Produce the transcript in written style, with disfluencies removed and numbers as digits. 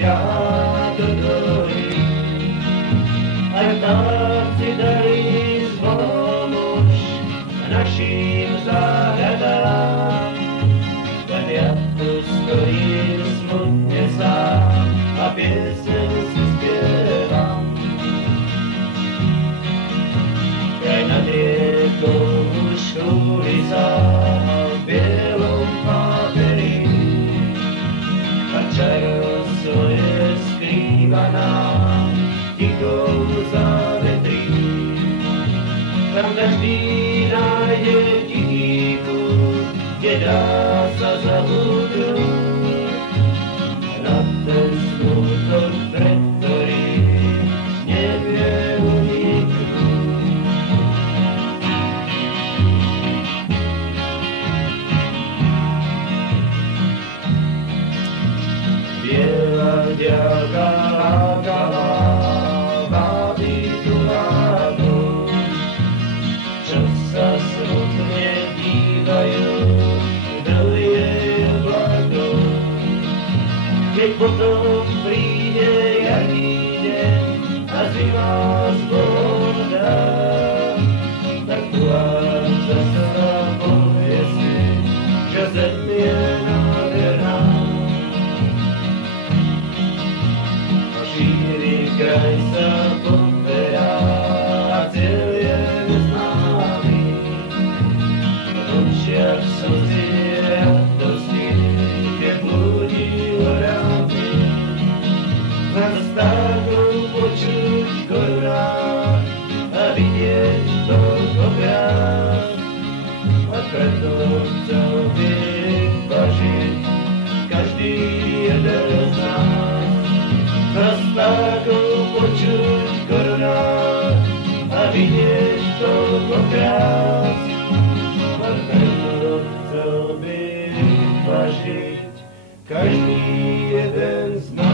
ťa do dory. Aj tak si dali zvomuž našim záhradám. Len ja tu stojím smutne sám a pieseň si spievam. Kraj nad riekou už chrúli sa v bielom paperi. A čaro svoje skrýva nám tichou závetrí. Tam každý nájde tichý kút, kde dá sa zabudnúť na ten smutok, pred ktorým nevie uniknúť. Biela vďaka lákavá, báby tu vábou, čo sa smutne dívajú do jej oblakov. Keď potom príde jarný deň a zima zbordá, tak tvár zasa povie si, že zem je nádherná. A šíri kraj sa poberá a cieľ je neznámy. V očiach slzy radosti, keď blúdi horami. Na zastávku počuť korunách a vidieť toľko krás. A preto chcel by važiť každý jeden z nás. Na zastávku počuť korunách a vidieť toľko krás. A preto chcel by važiť každý jeden z nás.